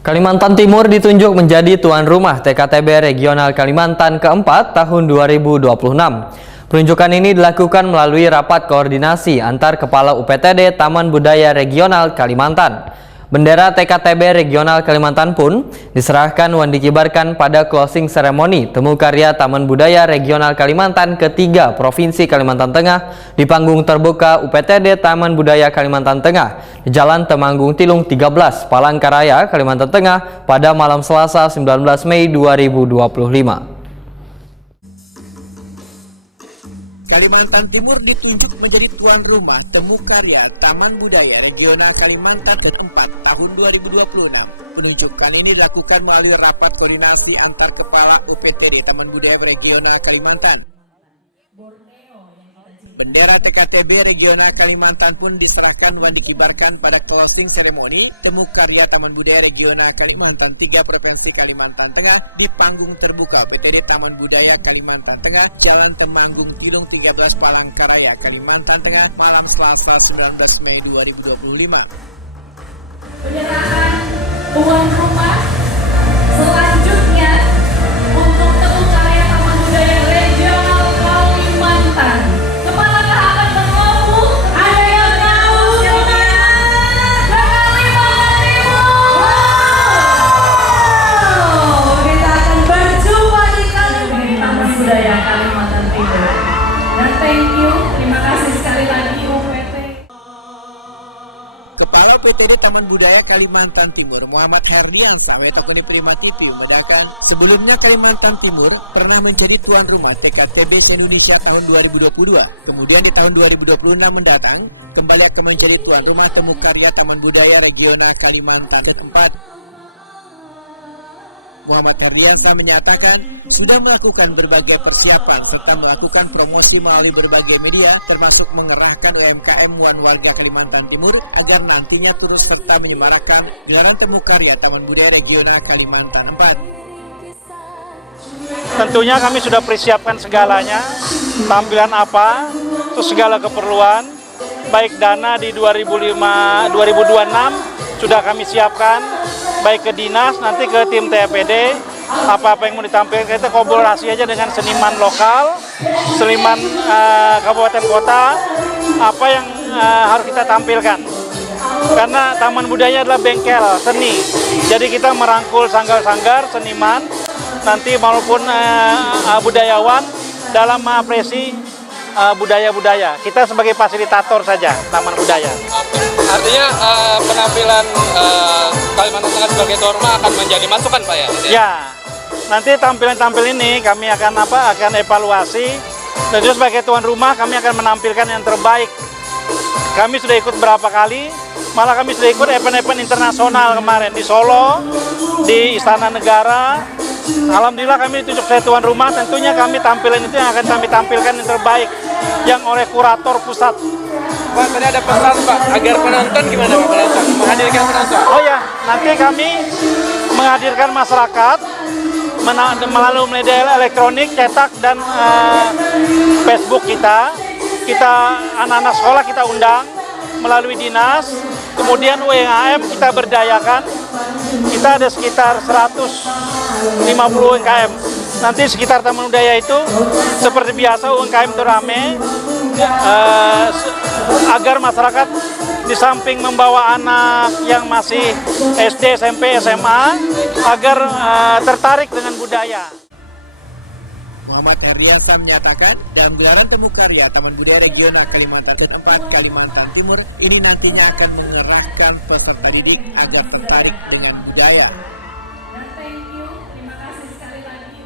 Kalimantan Timur ditunjuk menjadi tuan rumah TKTB Regional Kalimantan keempat tahun 2026. Penunjukan ini dilakukan melalui rapat koordinasi antar Kepala UPTD Taman Budaya Regional Kalimantan. Bendera TKTB Regional Kalimantan pun diserahkan dan dikibarkan pada closing ceremony Temu Karya Taman Budaya Regional Kalimantan ketiga Provinsi Kalimantan Tengah di panggung terbuka UPTD Taman Budaya Kalimantan Tengah di Jalan Temanggung Tilung 13, Palangkaraya, Kalimantan Tengah pada malam Selasa 19 Mei 2025. Kalimantan Timur ditunjuk menjadi tuan rumah Temu Karya Taman Budaya Regional Kalimantan keempat tahun 2026. Penunjukan ini dilakukan melalui rapat koordinasi antar Kepala UPTD Taman Budaya Regional Kalimantan. Bendera TKTB Regional Kalimantan pun diserahkan dan dikibarkan pada closing ceremony Temu Karya Taman Budaya Regional Kalimantan 3 Provinsi Kalimantan Tengah di panggung terbuka UPTD Taman Budaya Kalimantan Tengah, Jalan Temanggung Tilung 13, Palangkaraya, Kalimantan Tengah, malam Selasa 19 Mei 2025. Penyerahan tuan rumah selanjutnya untuk Temu Karya Taman Budaya Regional Kalimantan. Kepala UPTD Taman Budaya Kalimantan Timur Muhammad Herdiansah atau Prima TV membedakan sebelumnya Kalimantan Timur pernah menjadi tuan rumah TKTB Indonesia tahun 2022. Kemudian di tahun 2026 mendatang kembali akan menjadi tuan rumah Temu Karya Taman Budaya Regional Kalimantan keempat. Muhammad Herdiansah menyatakan sudah melakukan berbagai persiapan serta melakukan promosi melalui berbagai media termasuk mengerahkan UMKM warga Kalimantan Timur agar nantinya turut serta menyemarakan gelaran Temu Karya Taman Budaya Regional Kalimantan 4. Tentunya kami sudah persiapkan segalanya, tampilan apa, terus segala keperluan, baik dana di 2026 sudah kami siapkan, baik ke dinas, nanti ke tim TPD, apa-apa yang mau ditampilkan, kita kolaborasi aja dengan seniman lokal, seniman kabupaten kota, apa yang harus kita tampilkan. Karena Taman Budaya adalah bengkel seni, jadi kita merangkul sanggar-sanggar, seniman, nanti maupun budayawan dalam mengapresiasi budaya-budaya. Kita sebagai fasilitator saja Taman Budaya. Artinya penampilan Kalimantan Tengah sebagai tuan rumah akan menjadi masukan, Pak ya? Ya, nanti tampilan-tampil ini kami akan evaluasi, dan juga sebagai tuan rumah kami akan menampilkan yang terbaik. Kami sudah ikut berapa kali, malah kami sudah ikut event-event internasional kemarin di Solo, di Istana Negara. Alhamdulillah kami ditunjuk sebagai tuan rumah, tentunya kami tampilan itu yang akan kami tampilkan yang terbaik, yang oleh kurator pusat. Pak, tadi ada pesan Pak, agar penonton gimana Pak, penonton? Menghadirkan penonton? Oh ya, nanti kami menghadirkan masyarakat melalui media elektronik, cetak, dan Facebook kita. Anak-anak sekolah kita undang melalui dinas, kemudian UMKM kita berdayakan. Kita ada sekitar 150 UMKM. Nanti sekitar Taman Budaya itu seperti biasa UMKM itu rame, agar masyarakat di samping membawa anak yang masih SD, SMP, SMA agar tertarik dengan budaya. Muhammad Herdiansah menyatakan dalam gelaran Temu Karya Taman Budaya Regional Kalimantan keempat Kalimantan Timur ini nantinya akan mengerahkan peserta didik agar tertarik dengan budaya.